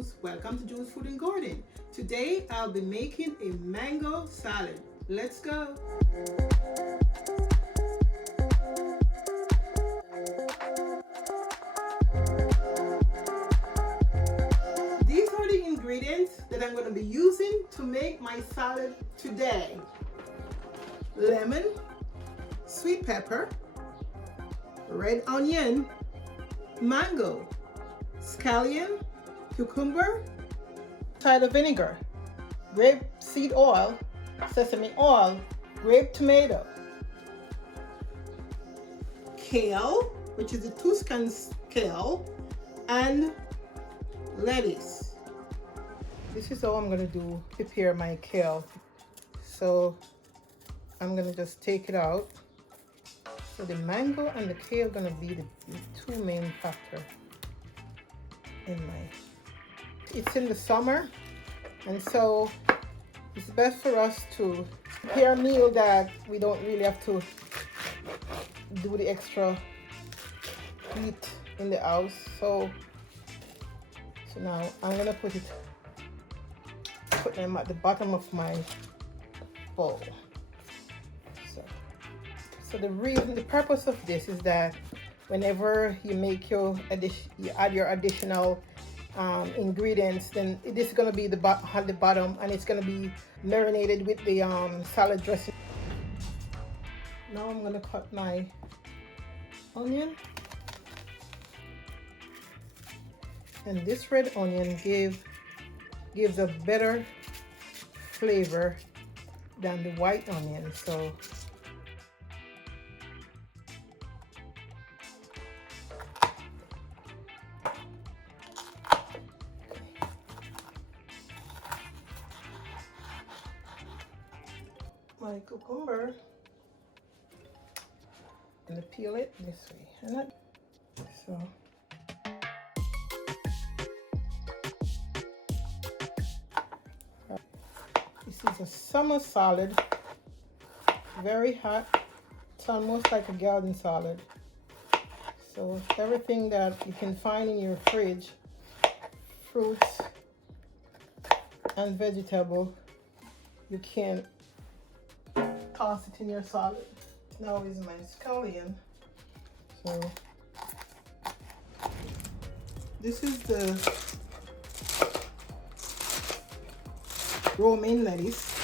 Jules. Welcome to Jules Food and Garden. Today I'll be making a mango salad. Let's go. These are the ingredients that I'm going to be using to make my salad today. Lemon, sweet pepper, red onion, mango, scallion, cucumber, cider vinegar, grape seed oil, sesame oil, grape tomato, kale, which is the Tuscan kale, and lettuce. This is how I'm going to prepare my kale. So I'm going to just take it out. So the mango and the kale are going to be the two main factors in it's in the summer, and so it's best for us to prepare a meal that we don't really have to do the extra heat in the house. So now I'm gonna put them at the bottom of my bowl. So the purpose of this is that whenever you make you add your additional ingredients, then this is going to be at the bottom, and it's going to be marinated with the salad dressing. Now I'm going to cut my onion, and this red onion gives a better flavor than the white onion. So my cucumber, and peel it this way. So this is a summer salad, very hot. It's almost like a garden salad. So everything that you can find in your fridge, fruits and vegetable, you can toss it in your salad. Now is my scallion. So this is the romaine lettuce.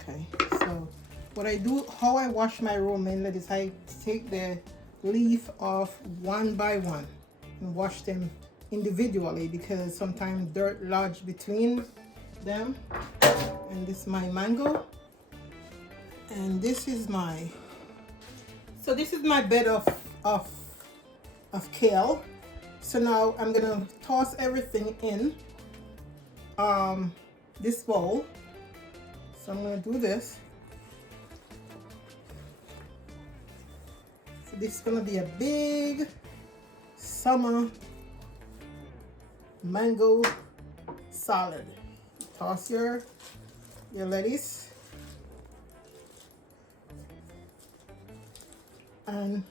Okay, so what I do, how I wash my romaine lettuce, I take the leaf off one by one and wash them individually because sometimes dirt lodge between them. And this is my mango, and this is my bed of kale. So now I'm gonna toss everything in this bowl. So I'm gonna do this. So this is gonna be a big summer mango salad. Toss your lettuce, and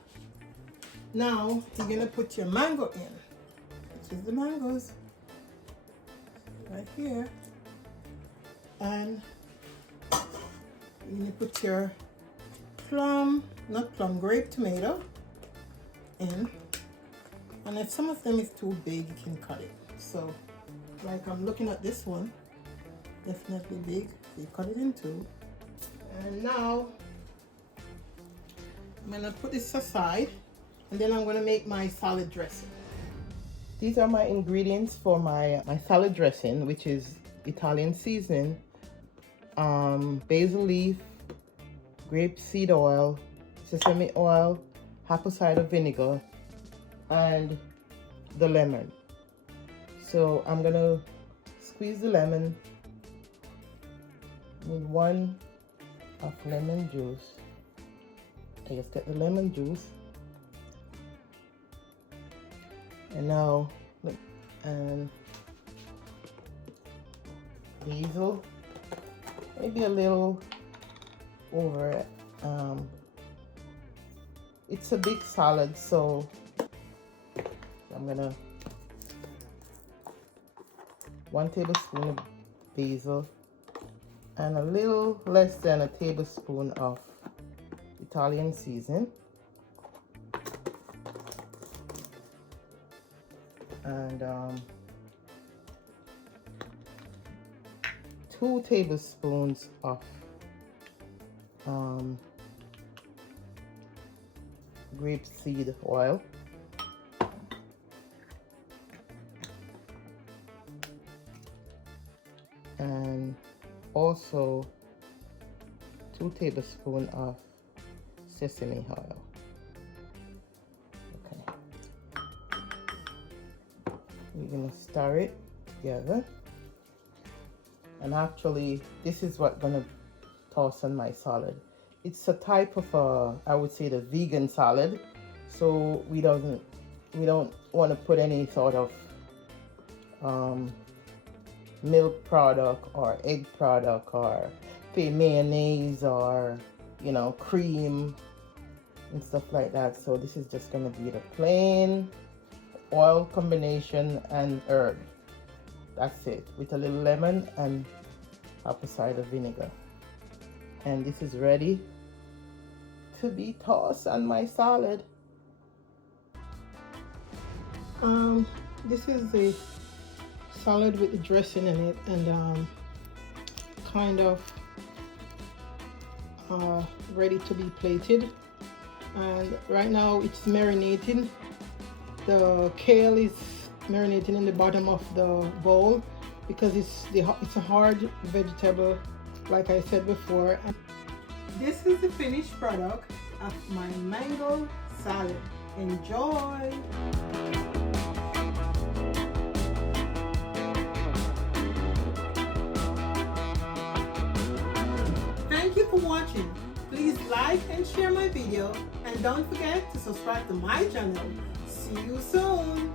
now you're gonna put your mango in, which is the mangoes right here, and you're gonna put your grape tomato in, and if some of them is too big, you can cut it. So like I'm looking at this one, definitely big, you cut it in two. And now I'm gonna put this aside, and then I'm gonna make my salad dressing. These are my ingredients for my salad dressing, which is Italian seasoning, basil leaf, grape seed oil, sesame oil, apple cider vinegar, and the lemon. So I'm gonna squeeze the lemon. Need 1 of lemon juice. I just get the lemon juice, and now look, and basil, maybe a little over it. It's a big salad, so I'm gonna 1 tablespoon of basil and a little less than a tablespoon of Italian seasoning, and 2 tablespoons of grapeseed oil, and also 2 tablespoons of sesame oil. Okay, we're gonna stir it together, and actually this is what's gonna toss in my salad. It's a type of I would say the vegan salad, so we don't want to put any sort of milk product or egg product or mayonnaise or cream and stuff like that. So this is just gonna be the plain oil combination and herb. That's it, with a little lemon and apple cider vinegar. And this is ready to be tossed on my salad. This is the salad with the dressing in it, and kind of ready to be plated. And right now it's marinating. The kale is marinating in the bottom of the bowl because it's a hard vegetable, like I said before. And this is the finished product of my mango salad. Enjoy! Thank you for watching. Please like and share my video, and don't forget to subscribe to my channel. See you soon!